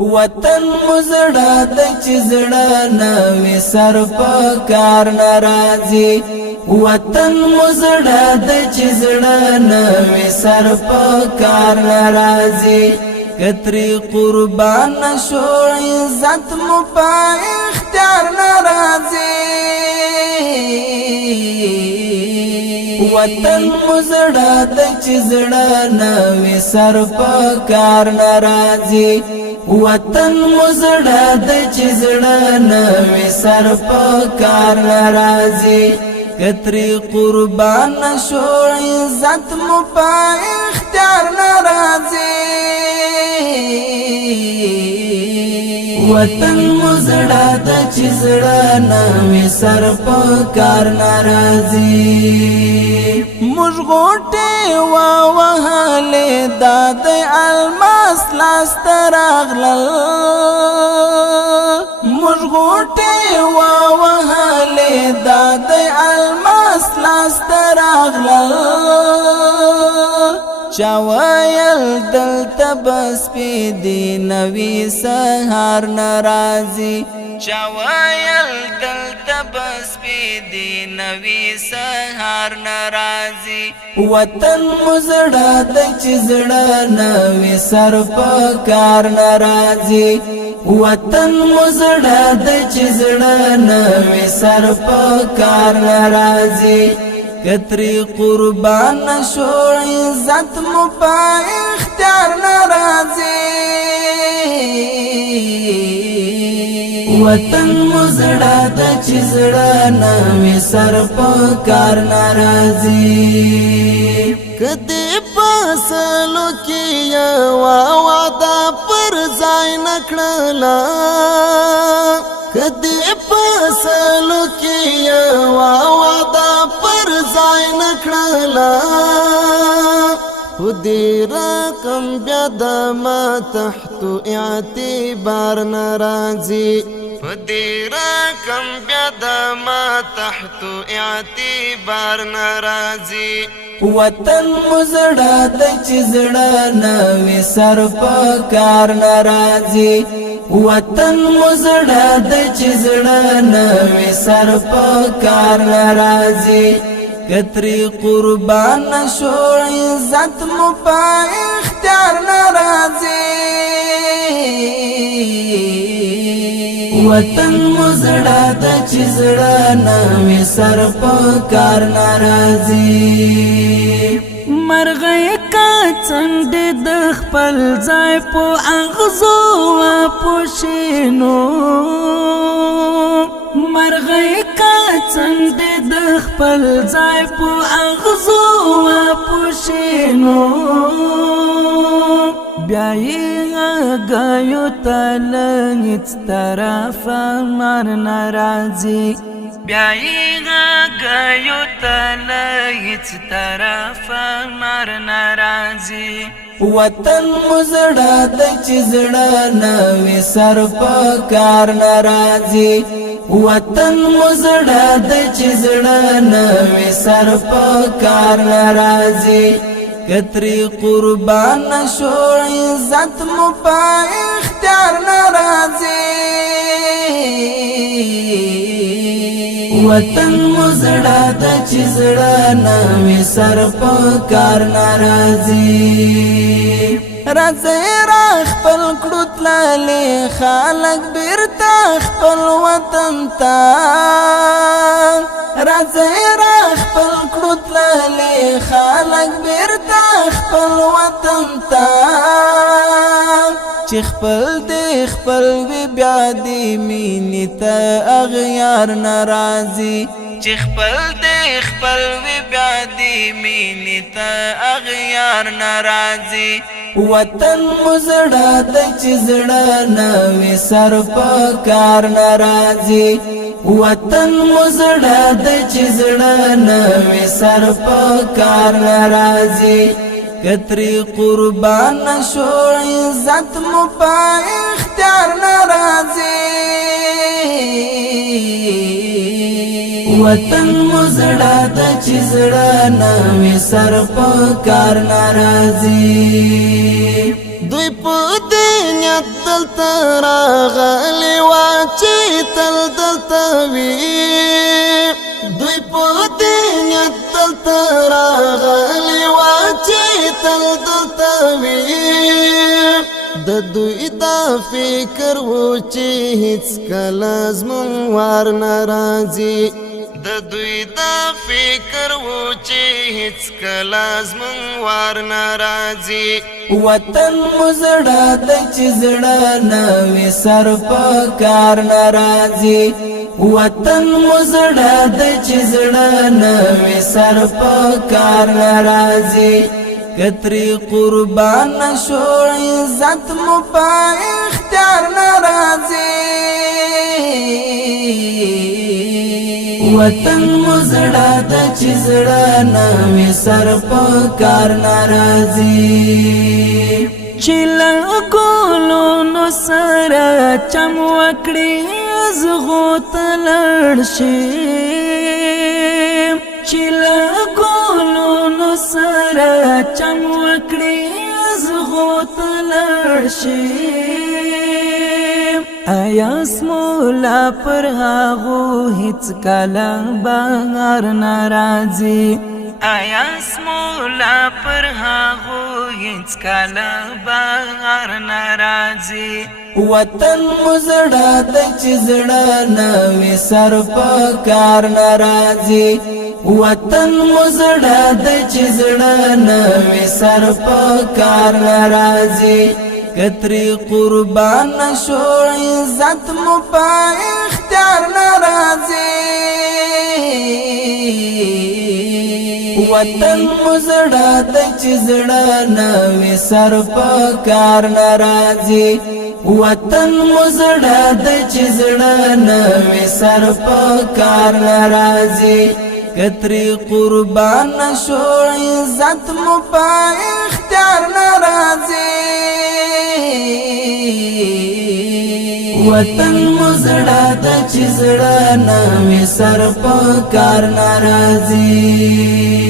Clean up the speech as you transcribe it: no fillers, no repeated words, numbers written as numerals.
وطن مزړه د چزړه نوې سر په کار ناراضي وطن مزړه د چزړه نوې سر په کار ناراضي کتري قربان شو عزت مو په اختیار ناراضي وطن مزړه د چزړه نوې سر په کار ناراضي وطن مزړه د چزړه نوې سر په کار ناراضي کتري قربان شو عزت مو په اختیار ناراضي وطن مزړه د چزړه نوې سر په کار ناراضي موږ غوټه وهلې د الماس لاس تراغلل موږ غوټه وهلې د الماس لاس تراغلل چاویل دلته بس پی دی نوی سهار ناراضي چاویل دلته بس پی دی نوی سهار ناراضي وطن مزړه د چزړه نوی سر په کار ناراضي وطن مزړه د چزړه نوی سر په کار ناراضي کتري قربان شو عزت مو په اختیار ناراضي وطن مزړه د چزړه نوې سر په کار ناراضي کدی پاسلو کې واده پر ځای نکړلا کدی پاسلو کې واده پر ځای نکړلا خودی رقم بیا د ما تحت اعتبار ناراضي خودی رقم بیا د ما تحت اعتبار ناراضي وطن مزړه د چزړه نوې سر په کار ناراضي وطن مزړه د چزړه نوې سر په کار ناراضي کتري قربان شو عزت مو په اختیار ناراضي وطن مزړه د چزړه نوې سر په کار ناراضي مرغې کا څنډ د خپل ځای په اغزو پوښینو مرغې کا څنډ د خپل ځای په اغزو پوښینو بیا یې غایو تل هیڅ طرف مر ناراضي بیا یې غایو تل هیڅ طرف مر ناراضي وطن مزړه د چزړه نوې سر په کار ناراضي وطن مزړه د چزړه نوې سر په کار ناراضي کتري قربان شو عزت مو په اختیار ناراضي وطن مزړه د چزړه نوې سر په کار ناراضي راځي را خپل کړو تللې خلک بیرته خپل وطن ته راځي را خپل کړو تللې خلک بیرته خپل وطن ته چې خپل دې خپل وی بیا دې مینې ته اغیار ناراضي چې خپل دې خپل وی بیا دې مینې ته اغیار ناراضي وطن مزړه د چزړه نوې سر په کار ناراضي وطن مزړه د چزړه نوې سر په کار ناراضي کتري قربان شو عزت مو په اختیار ناراضي وطن مزړه د چزړه نوې سر په کار ناراضي دوی په دې نیت دلتا راغلی واچی تل دلتا وی دوی پو دی نیت دلتا راغلی واچی تل دلتا وی د دوی دا فکر وو چې هیڅ کله زمون وار ناراضي د دوی دا فکر وو چې هیڅ کله زمون وار ناراضي وطن مزړه د چزړه نوې سر په کار ناراضي وطن مزړه د چزړه نوې سر په کار ناراضي کتری قربان شو عزت مو پا اختیار ناراضی وطن مزړه د چزړه نوې سر په کار ناراضی چیل کولو نو سره چم وکړي زغو تلړ شي چیل کولو نو سره چم وکړي زغو تلړ شي آیا سمولا پر هغو هیڅ کله بهر ناراضي آیا سمولا پر هغو هیڅ کله بهر ناراضي وطن مزړه د چزړه نوې سر په کار ناراضي وطن مزړه د چزړه نوې سر په کار ناراضي کتری قربان شو عزت مو په اختیار ناراضي وطن مزړه د چزړه نوې سر په کار ناراضي وطن مزړه د چزړه نوې سر په کار ناراضي کتری قربان شو عزت مو په اختیار ناراضي وطن مزړه د چزړه نوې سر په کار ناراضي